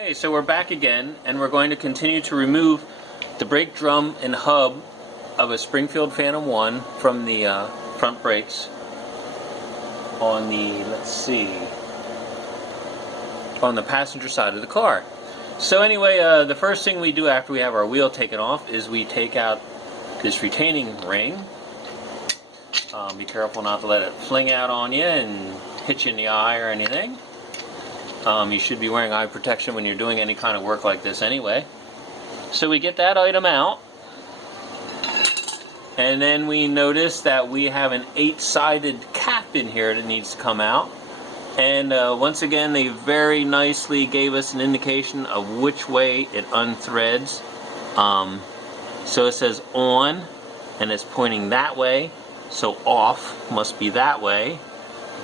Okay, so we're back again, and we're going to continue to remove the brake drum and hub of a Springfield Phantom 1 from the front brakes on the, on the passenger side of the car. So anyway, the first thing we do after we have our wheel taken off is we take out this retaining ring. Be careful not to let it fling out on you and hit you in the eye or anything. You should be wearing eye protection when you're doing any kind of work like this anyway. So we get that item out, and then we notice that we have an 8-sided cap in here that needs to come out. And once again, they very nicely gave us an indication of which way it unthreads. So it says on, and it's pointing that way, so off must be that way.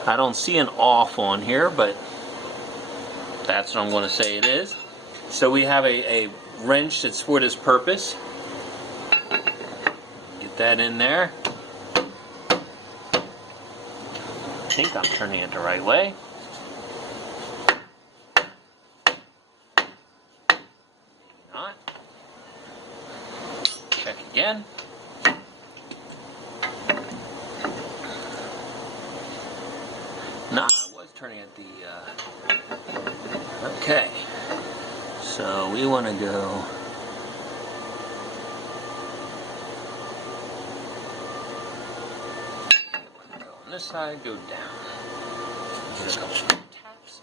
I don't see an off on here, but that's what I'm going to say it is. So we have a wrench that's for this purpose. Get that in there. I think I'm turning it the right way. Not. Check again. Nah, I was turning it the okay, so we want to go on this side, go down. Just a couple taps,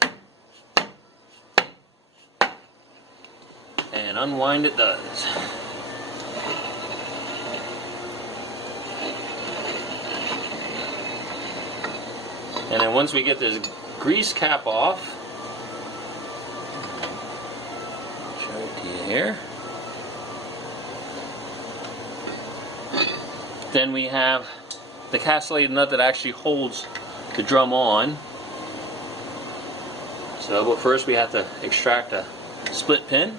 and unwind it does. And then once we get this grease cap off, show it to you here. Then we have the castellated nut that actually holds the drum on. So, but first we have to extract a split pin.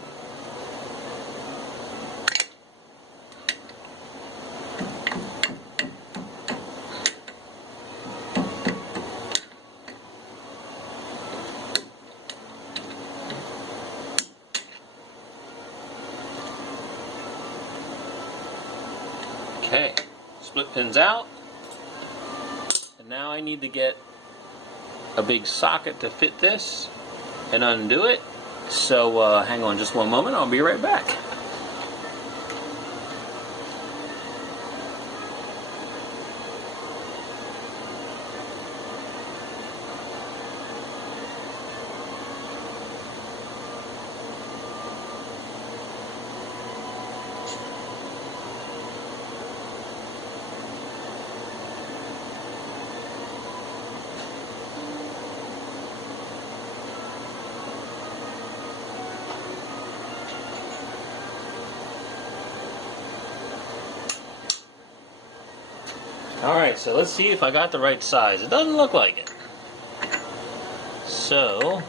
Okay, split pin's out, and now I need to get a big socket to fit this and undo it. So hang on just one moment, I'll be right back. Alright, so let's see if I got the right size. It doesn't look like it. So,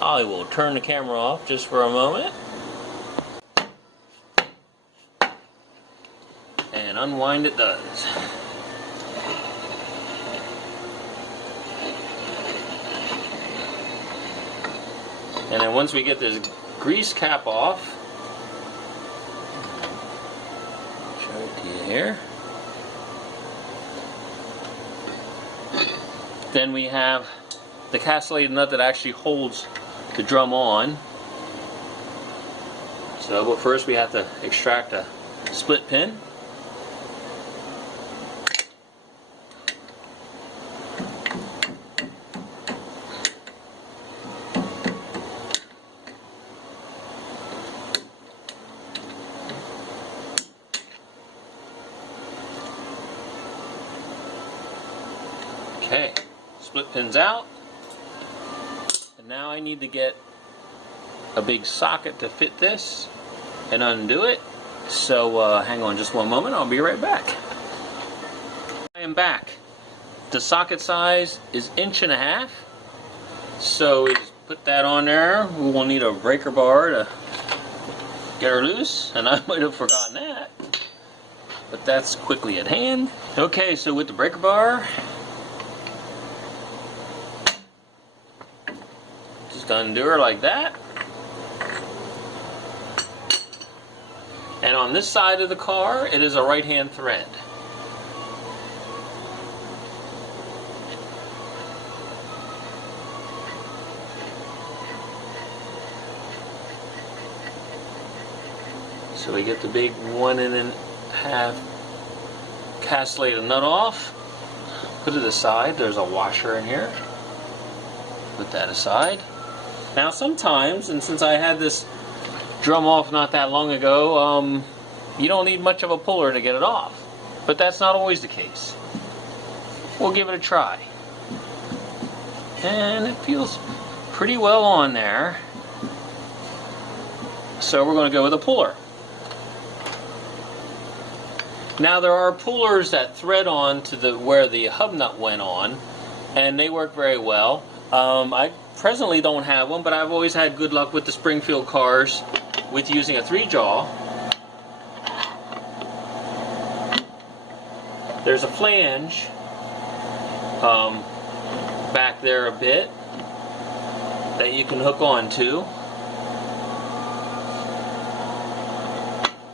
I will turn the camera off just for a moment. And unwind it does. And then once we get this grease cap off, show it to you here. Then we have the castellated nut that actually holds the drum on. So, but first we have to extract a split pin. Okay. Split pin's out, and now I need to get a big socket to fit this and undo it. So hang on just one moment, I'll be right back. I am back. The socket size is 1.5 inches, so we just put that on there. We will need a breaker bar to get her loose, and I might have forgotten that, but that's quickly at hand. Okay, so with the breaker bar, just undo her like that, And on this side of the car, it is a right-hand thread. So we get the big 1.5 castellated nut off. Put it aside. There's a washer in here. Put that aside. Now sometimes, and since I had this drum off not that long ago, you don't need much of a puller to get it off. But that's not always the case. We'll give it a try. And it feels pretty well on there. So we're going to go with a puller. Now there are pullers that thread on to where the hub nut went on, and they work very well. I presently don't have one, but I've always had good luck with the Springfield cars with using a 3-jaw. There's a flange back there a bit that you can hook onto,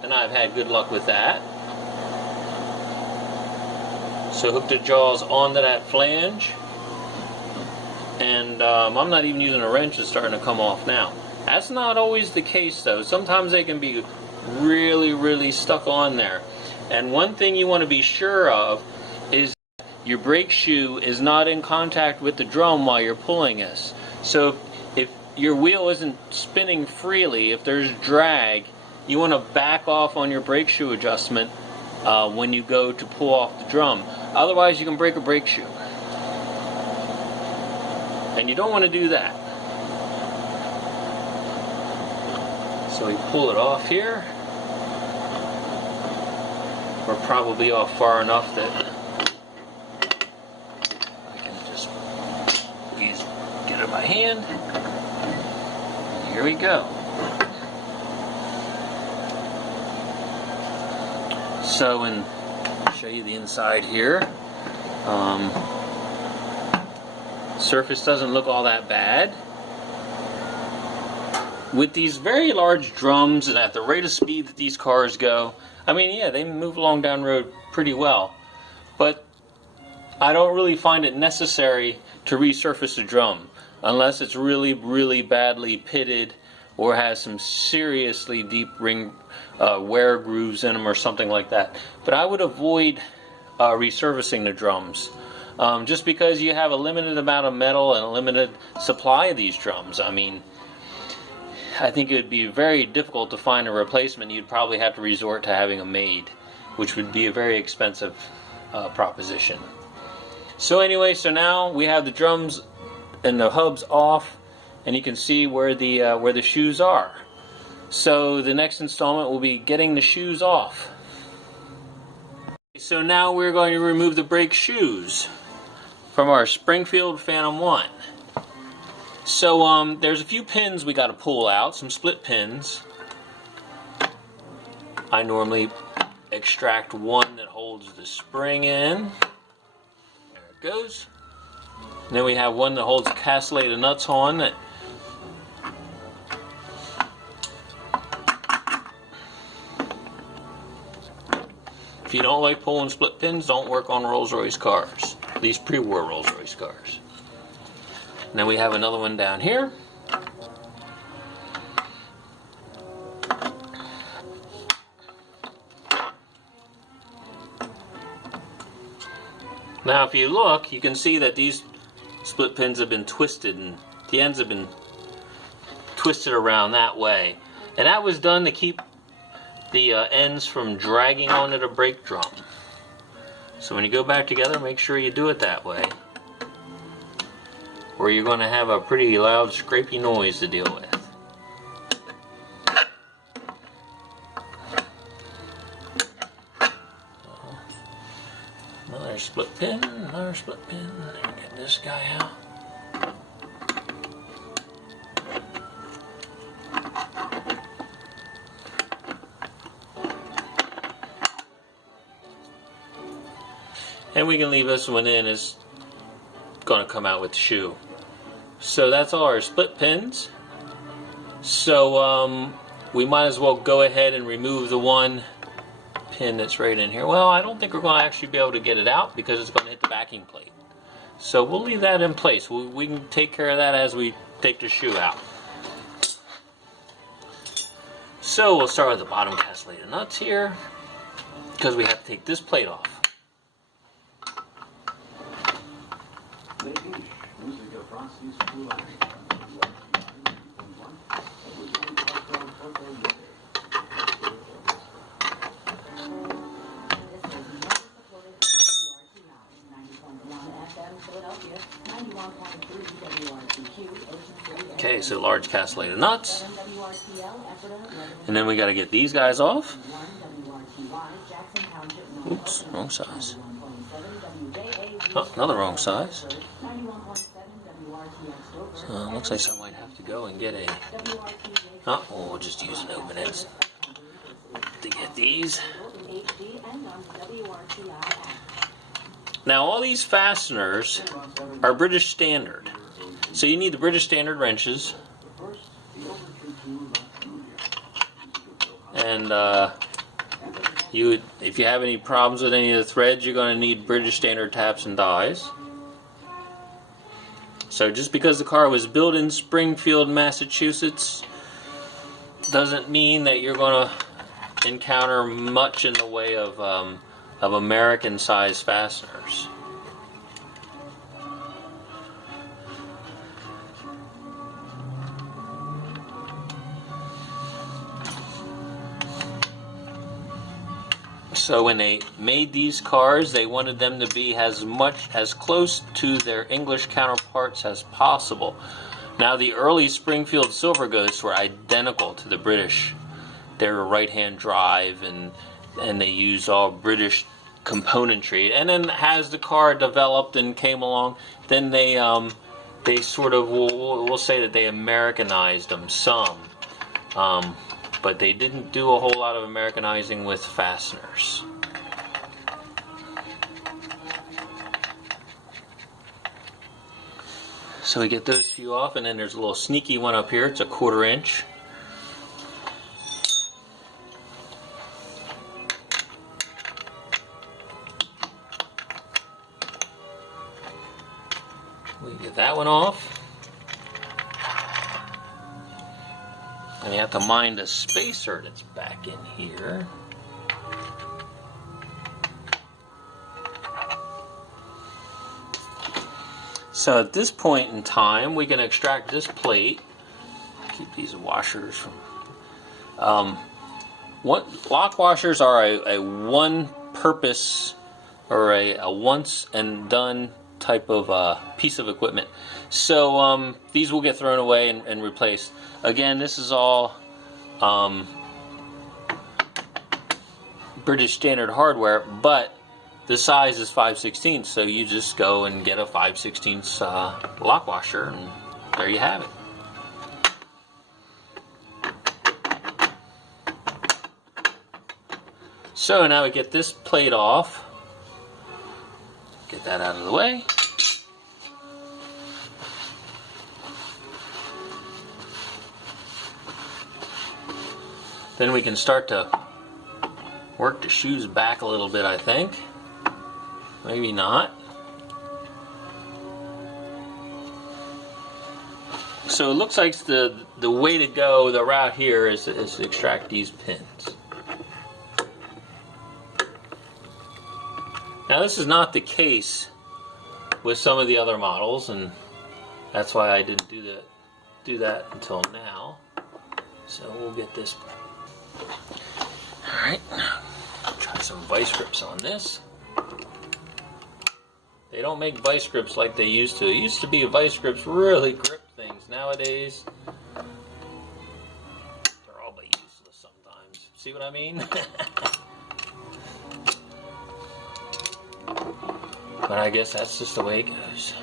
and I've had good luck with that. So hook the jaws onto that flange, and I'm not even using a wrench. It's starting to come off now. That's not always the case though. Sometimes they can be really stuck on there. And one thing you want to be sure of is your brake shoe is not in contact with the drum while you're pulling this. So if your wheel isn't spinning freely, if there's drag, you want to back off on your brake shoe adjustment when you go to pull off the drum. Otherwise you can break a brake shoe. And you don't want to do that. So we pull it off here. We're probably off far enough that I can just get it in my hand. Here we go. So, and I'll show you the inside here. Surface doesn't look all that bad. With these very large drums and at the rate of speed that these cars go, I mean, yeah, they move along down the road pretty well. But I don't really find it necessary to resurface the drum unless it's really badly pitted or has some seriously deep ring wear grooves in them or something like that. But I would avoid resurfacing the drums. Just because you have a limited amount of metal and a limited supply of these drums. I mean, I think it would be very difficult to find a replacement. You'd probably have to resort to having them made, which would be a very expensive proposition. So anyway, so now we have the drums and the hubs off, and you can see where the shoes are. So the next installment will be getting the shoes off. So now we're going to remove the brake shoes from our Springfield Phantom 1. So there's a few pins we got to pull out, some split pins. I normally extract one that holds the spring in. There it goes. And then we have one that holds castellated nuts on. That if you don't like pulling split pins, don't work on Rolls-Royce cars. These pre-war Rolls-Royce cars. And then we have another one down here. Now if you look, you can see that these split pins have been twisted and the ends have been twisted around that way. And that was done to keep the ends from dragging onto the brake drum. So when you go back together, make sure you do it that way, or you're going to have a pretty loud scrapey noise to deal with. Another split pin, another split pin. Get this guy out. And we can leave this one in, it's going to come out with the shoe. So that's all our split pins. So we might as well go ahead and remove the one pin that's right in here. Well, I don't think we're going to actually be able to get it out because it's going to hit the backing plate. So we'll leave that in place. We can take care of that as we take the shoe out. So we'll start with the bottom castellated nuts here because we have to take this plate off. Okay, so large castellated nuts. And then we got to get these guys off. Oops, wrong size. Oh, another wrong size. So it looks like I might have to go and get a... Oh, well, we'll just use an open end to get these. Now all these fasteners are British standard. So you need the British standard wrenches. And if you have any problems with any of the threads, you're going to need British standard taps and dies. So just because the car was built in Springfield, Massachusetts, doesn't mean that you're going to encounter much in the way of American-sized fasteners. So when they made these cars, they wanted them to be as close to their English counterparts as possible. Now the early Springfield Silver Ghosts were identical to the British. They were right-hand drive and they used all British componentry. And then as the car developed and came along, then they sort of, we'll say that they Americanized them some. But they didn't do a whole lot of Americanizing with fasteners. So we get those few off, and then there's a little sneaky one up here. It's a 1/4 inch. We get that one off. And you have to mind the spacer that's back in here. So at this point in time, we can extract this plate. Keep these washers from... lock washers are a one-purpose or a once and done type of piece of equipment. So these will get thrown away and replaced. Again, this is all British standard hardware, but the size is 5/16, so you just go and get a 5/16 lock washer, and there you have it. So now we get this plate off. Get that out of the way. Then we can start to work the shoes back a little bit, I think. Maybe not. So it looks like the way to go, the route here is to extract these pins. Now this is not the case with some of the other models, and that's why I didn't do that until now. So we'll get this. Alright, try some vice grips on this. They don't make vice grips like they used to. It used to be vice grips really grip things. Nowadays, they're all but useless sometimes. See what I mean? But I guess that's just the way it goes.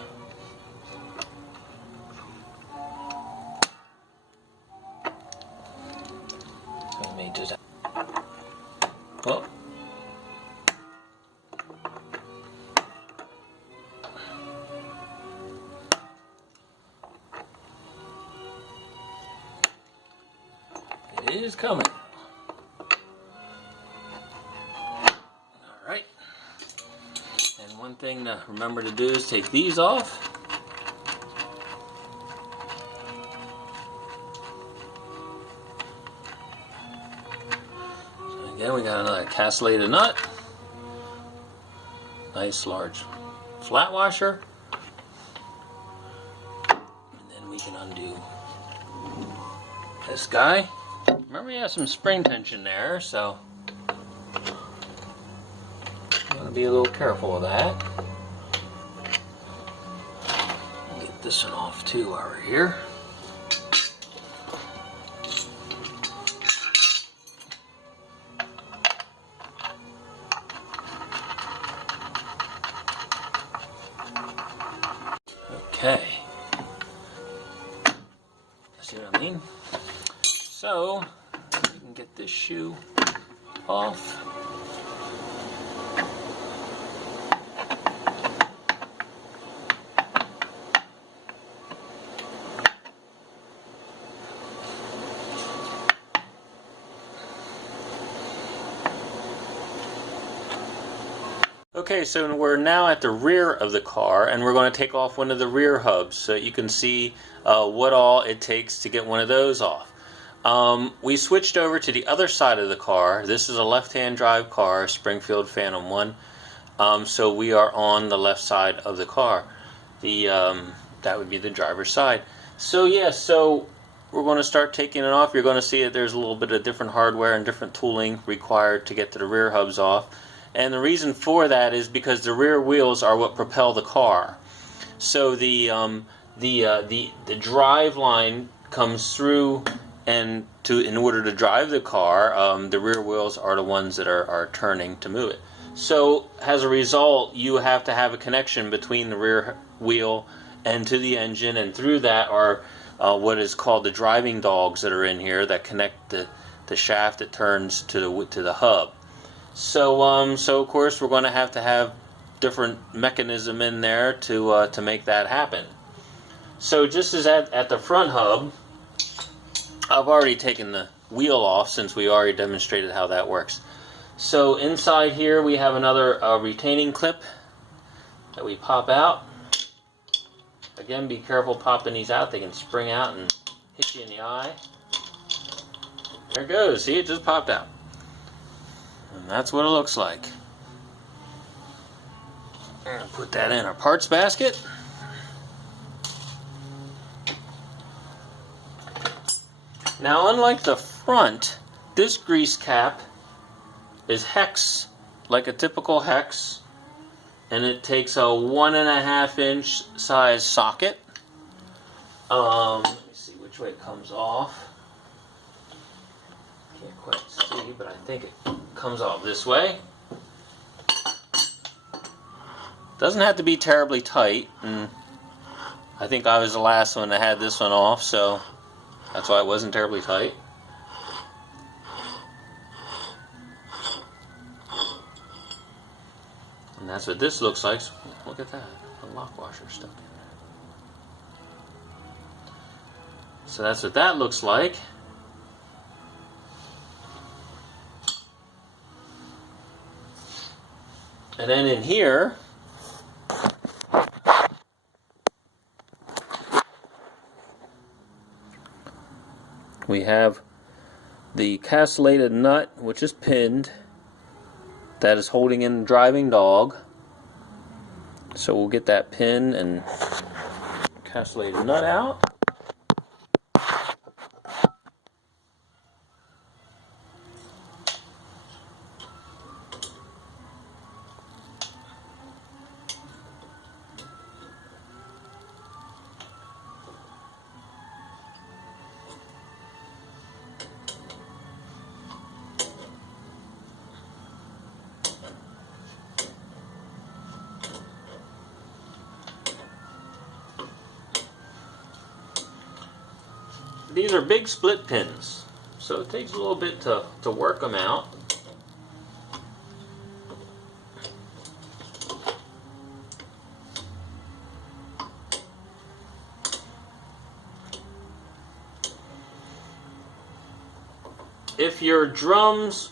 So let me just... Oh. It It is coming. Alright. And one thing to remember to do is take these off. So again, we got another castellated nut. Nice large flat washer. And then we can undo this guy. Remember, we have some spring tension there, so I'm going to be a little careful with that. Get this one off too while we're here. Okay. See what I mean? So, we can get this shoe off. Okay, so we're now at the rear of the car, and we're going to take off one of the rear hubs so you can see what all it takes to get one of those off. We switched over to the other side of the car. This is a left-hand drive car, Springfield Phantom 1. So we are on the left side of the car. That would be the driver's side. So yeah, so we're going to start taking it off. You're going to see that there's a little bit of different hardware and different tooling required to get to the rear hubs off. And the reason for that is because the rear wheels are what propel the car. So the drive line comes through, and in order to drive the car, the rear wheels are the ones that are turning to move it. So as a result, you have to have a connection between the rear wheel and to the engine, and through that are what is called the driving dogs that are in here that connect the shaft that turns to the hub. So so of course we're going to have different mechanism in there to make that happen. So just as at the front hub, I've already taken the wheel off since we already demonstrated how that works. So inside here we have another retaining clip that we pop out. Again, be careful popping these out. They can spring out and hit you in the eye. There it goes. See, it just popped out. And that's what it looks like. And put that in our parts basket. Now, unlike the front, this grease cap is hex, like a typical hex, and it takes a 1.5 inch size socket. Let me see which way it comes off. Can't quite see, but I think it comes off this way. Doesn't have to be terribly tight, and I think I was the last one that had this one off, so that's why it wasn't terribly tight. And that's what this looks like. Look at that, the lock washer stuck in there. So that's what that looks like. And then in here, we have the castellated nut, which is pinned, that is holding in the driving dog. So we'll get that pin and castellated nut out. These are big split pins, so it takes a little bit to work them out. if your drums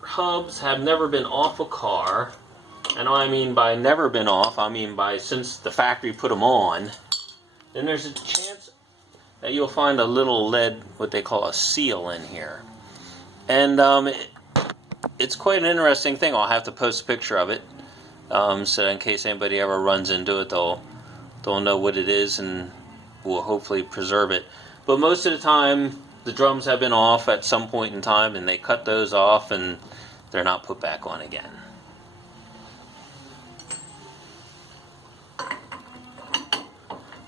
hubs have never been off a car, and I mean by never been off, I mean by since the factory put them on, then there's a chance that you'll find a little lead, what they call a seal in here. And it's quite an interesting thing. I'll have to post a picture of it, so in case anybody ever runs into it, they'll know what it is and will hopefully preserve it. But most of the time, the drums have been off at some point in time, and they cut those off, and they're not put back on again.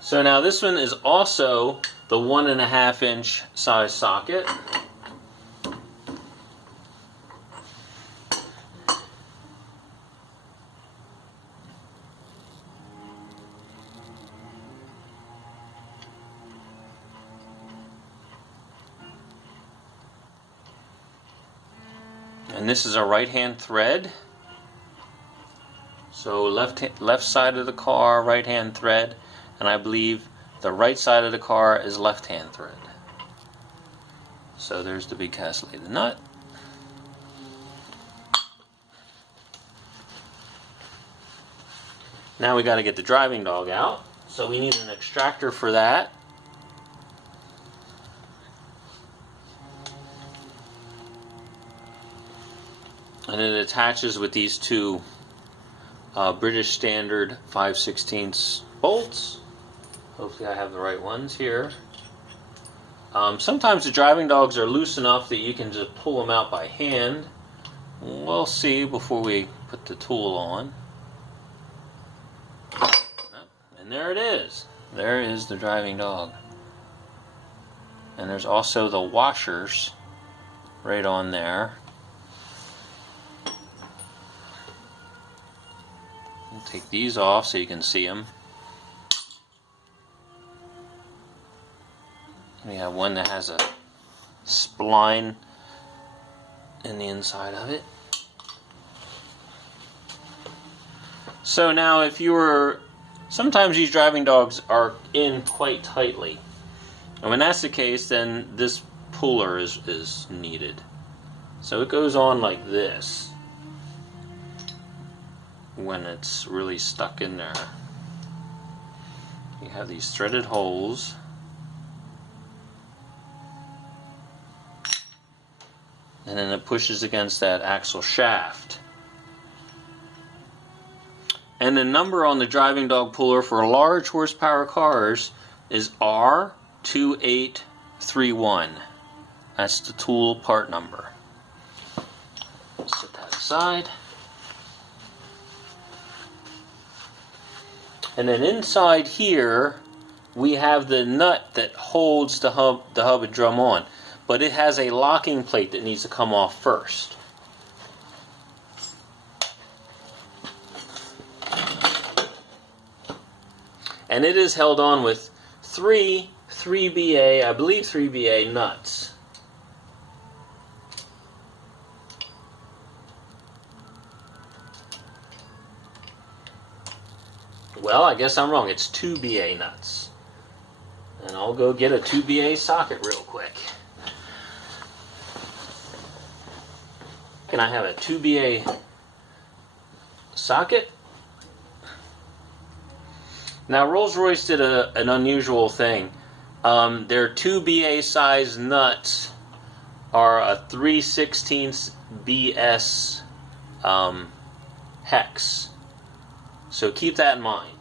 So now this one is also the 1.5 inch size socket. And this is a right-hand thread. So left side of the car, right-hand thread, and I believe the right side of the car is left-hand thread. So there's the big castellated nut. Now we got to get the driving dog out. So we need an extractor for that. And it attaches with these two British Standard 5/16 bolts. Hopefully I have the right ones here. Sometimes the driving dogs are loose enough that you can just pull them out by hand. We'll see before we put the tool on. And there it is. There is the driving dog. And there's also the washers right on there. We'll take these off so you can see them. We have one that has a spline in the inside of it. So now if you were, sometimes these driving dogs are in quite tightly. And when that's the case, then this puller is needed. So it goes on like this when it's really stuck in there. You have these threaded holes. And then it pushes against that axle shaft. And the number on the driving dog puller for large horsepower cars is R2831. That's the tool part number. Set that aside. And then inside here we have the nut that holds the hub and drum on. But it has a locking plate that needs to come off first. And it is held on with three 3BA, I believe 3BA nuts. Well, I guess I'm wrong. It's 2BA nuts. And I'll go get a 2BA socket real quick. Can I have a 2BA socket? Now Rolls-Royce did an unusual thing. Their 2BA size nuts are a 3/16 BS hex. So keep that in mind.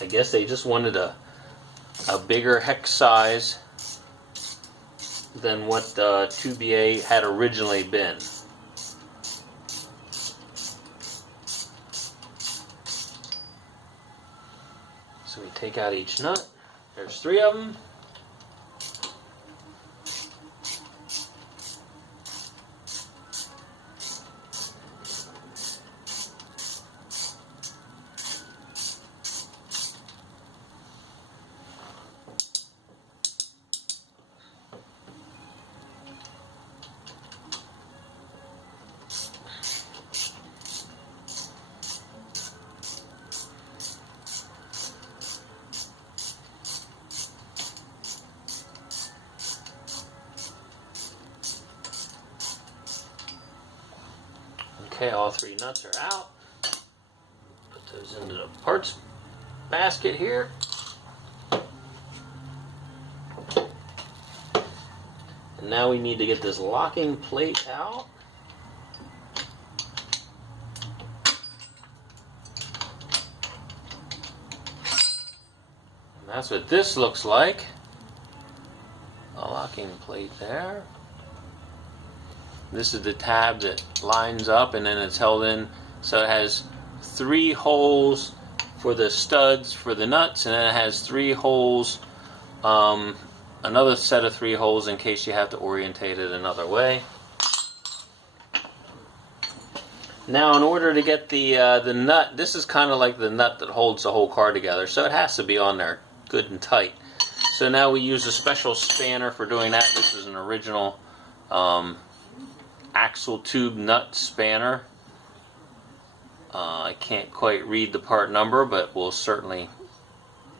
I guess they just wanted a bigger hex size than what 2BA had originally been. So we take out each nut. There's 3 of them. Okay, all three nuts are out. Put those into the parts basket here. And now we need to get this locking plate out. And that's what this looks like. A locking plate there. This is the tab that lines up and then it's held in. So it has 3 holes for the studs for the nuts, and then it has 3 holes, another set of 3 holes in case you have to orientate it another way. Now, in order to get the nut, this is kind of like the nut that holds the whole car together, so it has to be on there good and tight. So now we use a special spanner for doing that. This is an original axle tube nut spanner. I can't quite read the part number, but we'll certainly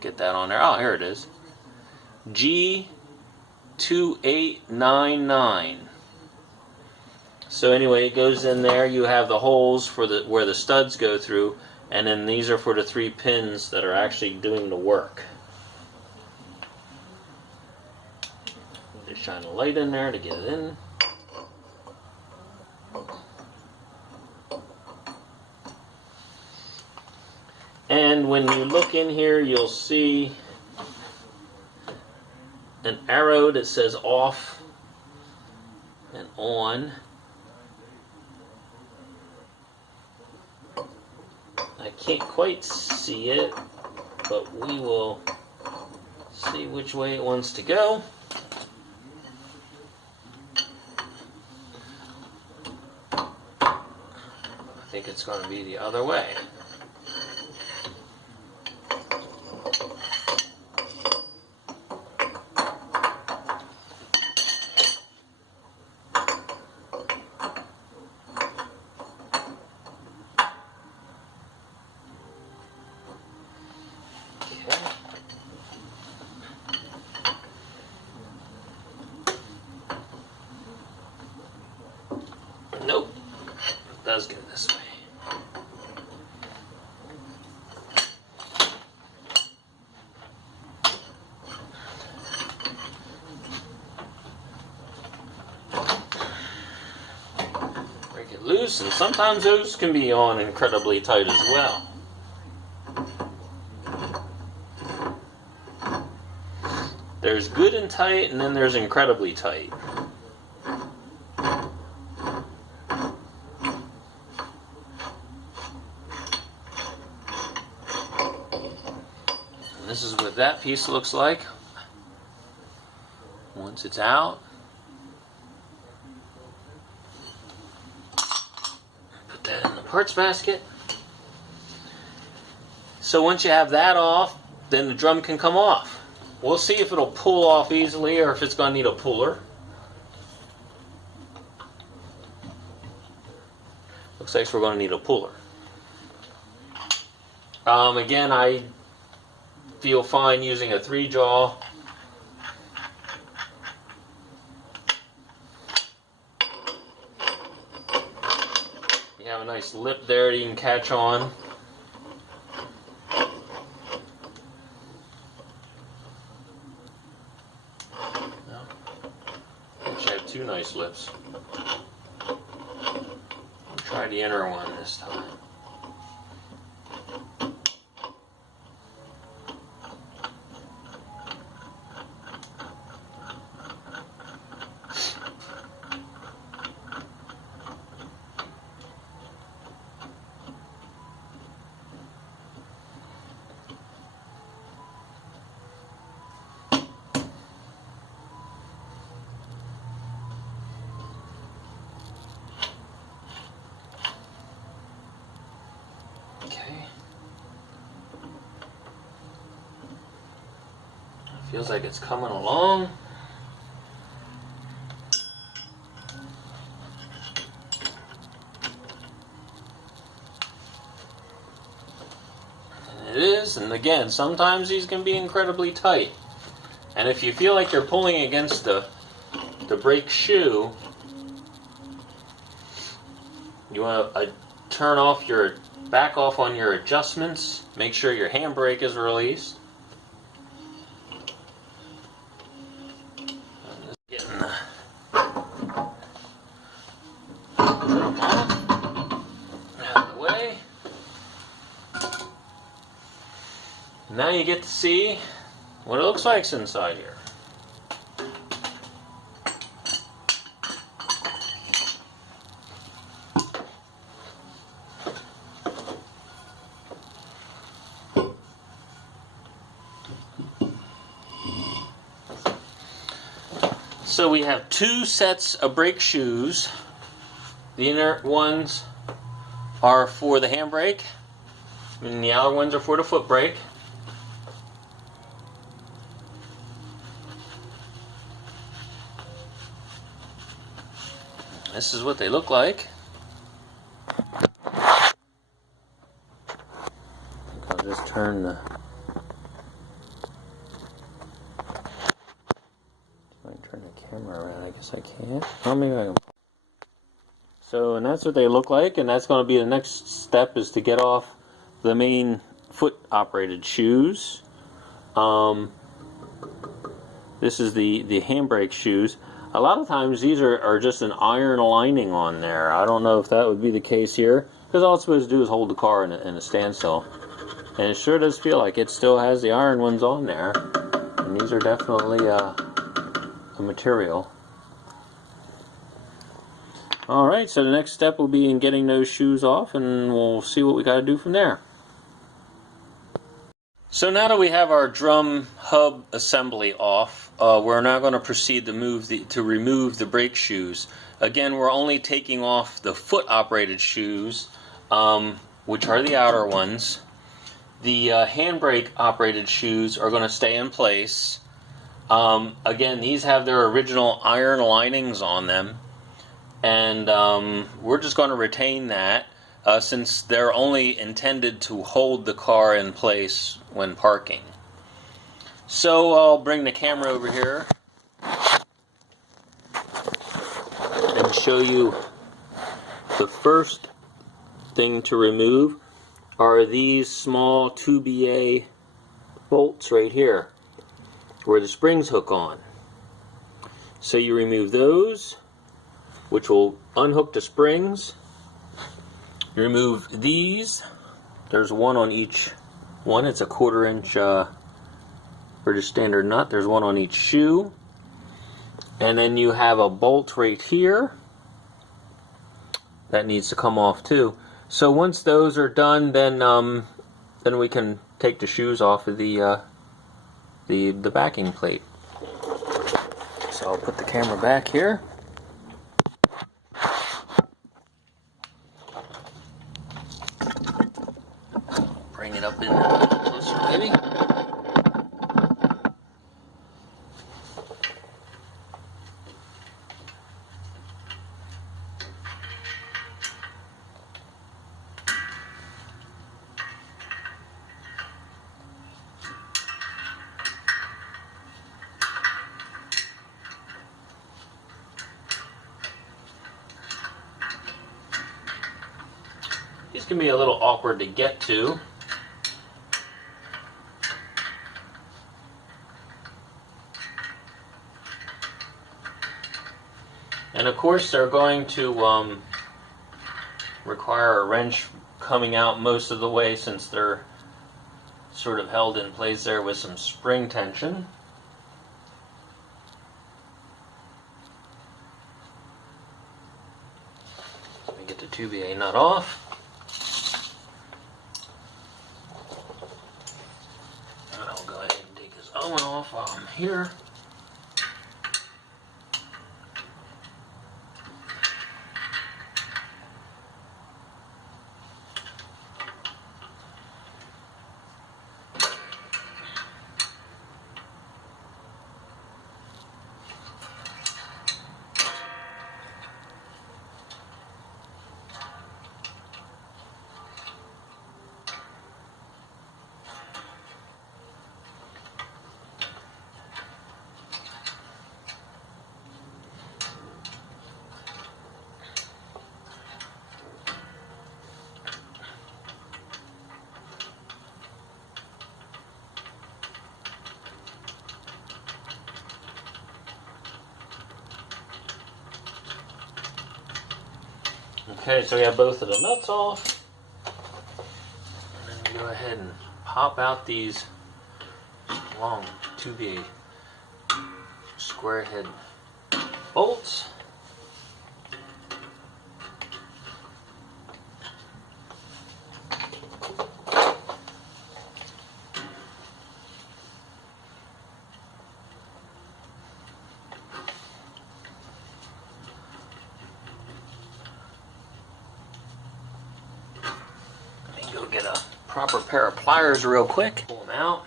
get that on there. Oh, here it is. G2899. So anyway, it goes in there. You have the holes for where the studs go through, and then these are for the 3 pins that are actually doing the work. Just shine a light in there to get it in. And when you look in here, you'll see an arrow that says off and on. I can't quite see it, but we will see which way it wants to go. I think it's going to be the other way. Nope, it does go this way. Break it loose, and sometimes those can be on incredibly tight as well. There's good and tight, and then there's incredibly tight. This is what that piece looks like once it's out. Put that in the parts basket. So once you have that off, then the drum can come off. We'll see if it'll pull off easily or if it's going to need a puller. Looks like we're going to need a puller. Again, I feel fine using a 3-jaw. You have a nice lip there that you can catch on. Actually, I have 2 nice lips. I'll try the inner one this time. Feels like it's coming along. And it is, and again, sometimes these can be incredibly tight. And if you feel like you're pulling against the brake shoe, You want to turn off your, back off on your adjustments. Make sure your handbrake is released. I'm just getting the drum off, out of the way. Now you get to see what it looks like inside here. So we have two sets of brake shoes. The inner ones are for the handbrake, and the outer ones are for the foot brake. This is what they look like. I'll just turn the... Turn the camera around. I guess I can't. Oh, maybe I can. So, and that's what they look like, and that's going to be the next step, is to get off the main foot-operated shoes. This is the handbrake shoes. A lot of times these are just an iron lining on there. I don't know if that would be the case here, because all it's supposed to do is hold the car in a standstill. And it sure does feel like it still has the iron ones on there. And these are definitely a material. Alright, so the next step will be in getting those shoes off, and we'll see what we got to do from there. So now that we have our drum hub assembly off, we're now going to proceed to remove the brake shoes. Again, we're only taking off the foot-operated shoes, which are the outer ones. The handbrake operated shoes are going to stay in place. Again, these have their original iron linings on them, and we're just going to retain that since they're only intended to hold the car in place when parking. So I'll bring the camera over here and show you the first thing to remove are these small 2BA bolts right here, where the springs hook on. So you remove those, which will unhook the springs. You remove these. There's one on each one. It's a 1/4 inch for the standard nut. There's one on each shoe. And then you have a bolt right here that needs to come off too. So once those are done, then we can take the shoes off of the backing plate. So I'll put the camera back here. Bring it up in closer maybe. These can be a little awkward to get to. And of course they're going to require a wrench coming out most of the way, since they're sort of held in place there with some spring tension. Let me get the 2BA nut off. And I'll go ahead and take this other one off while I'm here. Okay, so we have both of the nuts off. And then we go ahead and pop out these long 2B square head bolts. Let me go get a proper pair of pliers real quick. Pull them out.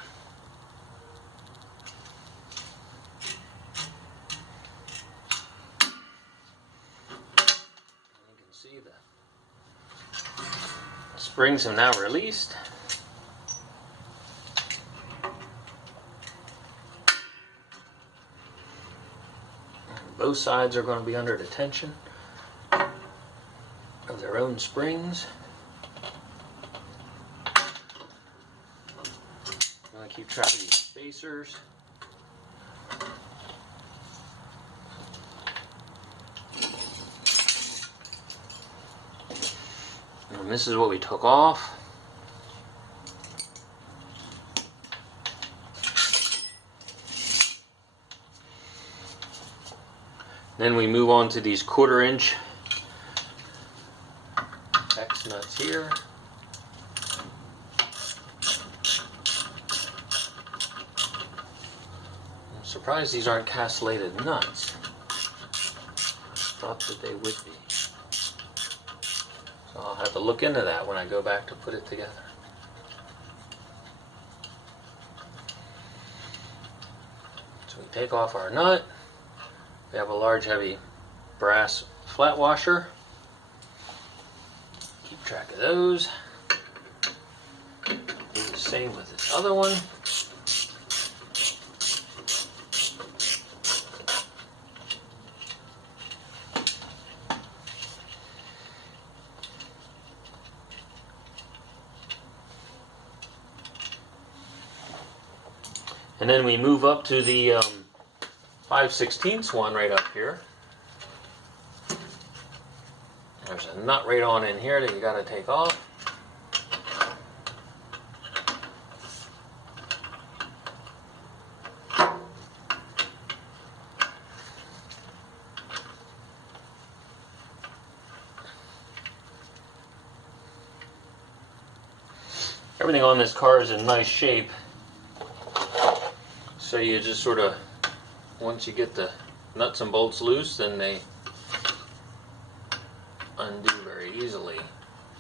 See, the springs have now released. Both sides are going to be under the tension of their own springs. I'm going to keep track of these spacers. And this is what we took off. Then we move on to these 1/4 inch X nuts here. I'm surprised these aren't castellated nuts. Thought that they would be. So I'll have to look into that when I go back to put it together. So we take off our nut. We have a large heavy brass flat washer. Keep track of those. Do the same with this other one. And then we move up to the 5/16 one right up here. There's a nut right on in here that you got to take off. Everything on this car is in nice shape. So you just sort of, once you get the nuts and bolts loose, then they undo very easily.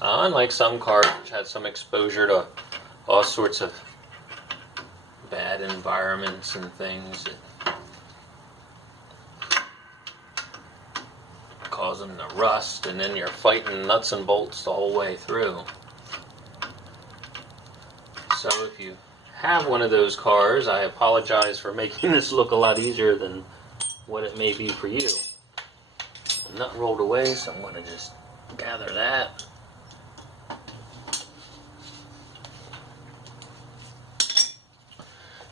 Unlike some cars which had some exposure to all sorts of bad environments and things that cause them to rust, and then you're fighting nuts and bolts the whole way through. So if you have one of those cars, I apologize for making this look a lot easier than what it may be for you. The nut rolled away, so I'm going to just gather that.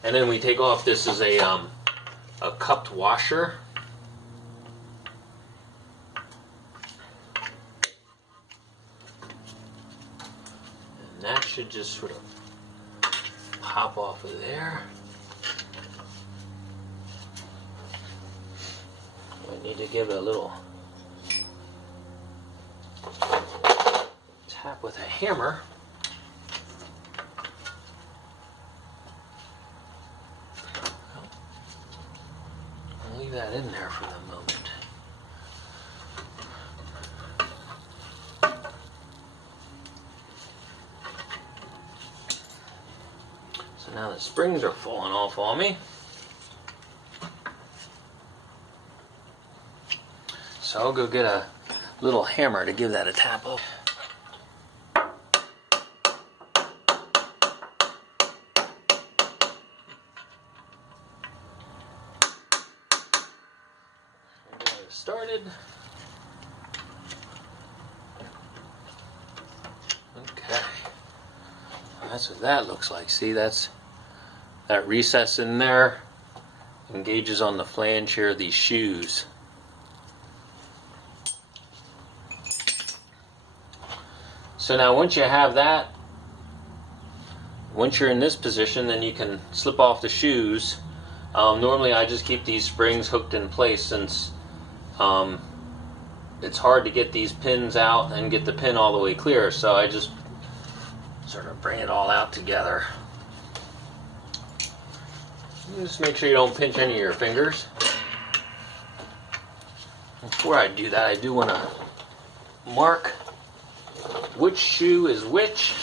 And then we take off, this is a cupped washer. And that should just sort of pop off of there. I need to give it a little tap with a hammer. I'll leave that in there for the moment. So now the springs are falling off on me. So I'll go get a little hammer to give that a tap up. Get it started. Okay. That's what that looks like. See, that's that recess in there engages on the flange here of these shoes. So now once you have that, once you're in this position, then you can slip off the shoes. Normally I just keep these springs hooked in place since it's hard to get these pins out and get the pin all the way clear, so I just sort of bring it all out together. Just make sure you don't pinch any of your fingers. Before I do that, I do want to mark which shoe is which.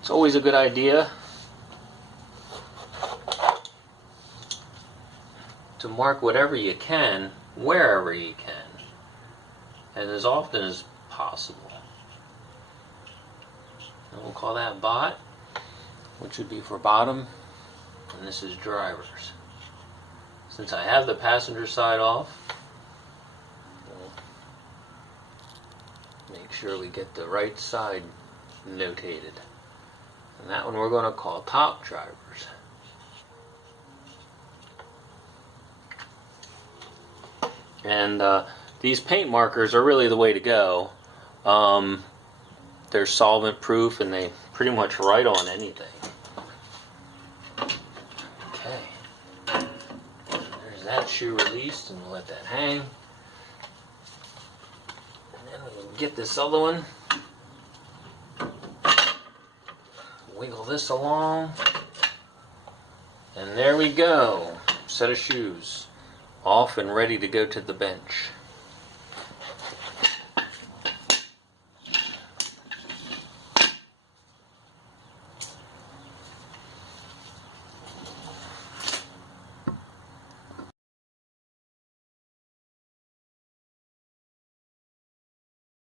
It's always a good idea to mark whatever you can, wherever you can, and as often as possible. And we'll call that bot, which would be for bottom, and this is drivers. Since I have the passenger side off, we'll make sure we get the right side notated. And that one we're going to call top drivers. And these paint markers are really the way to go. They're solvent proof and they pretty much write on anything. Okay. There's that shoe released, and we'll let that hang. And then we can get this other one. Wiggle this along, and there we go. Set of shoes off and ready to go to the bench.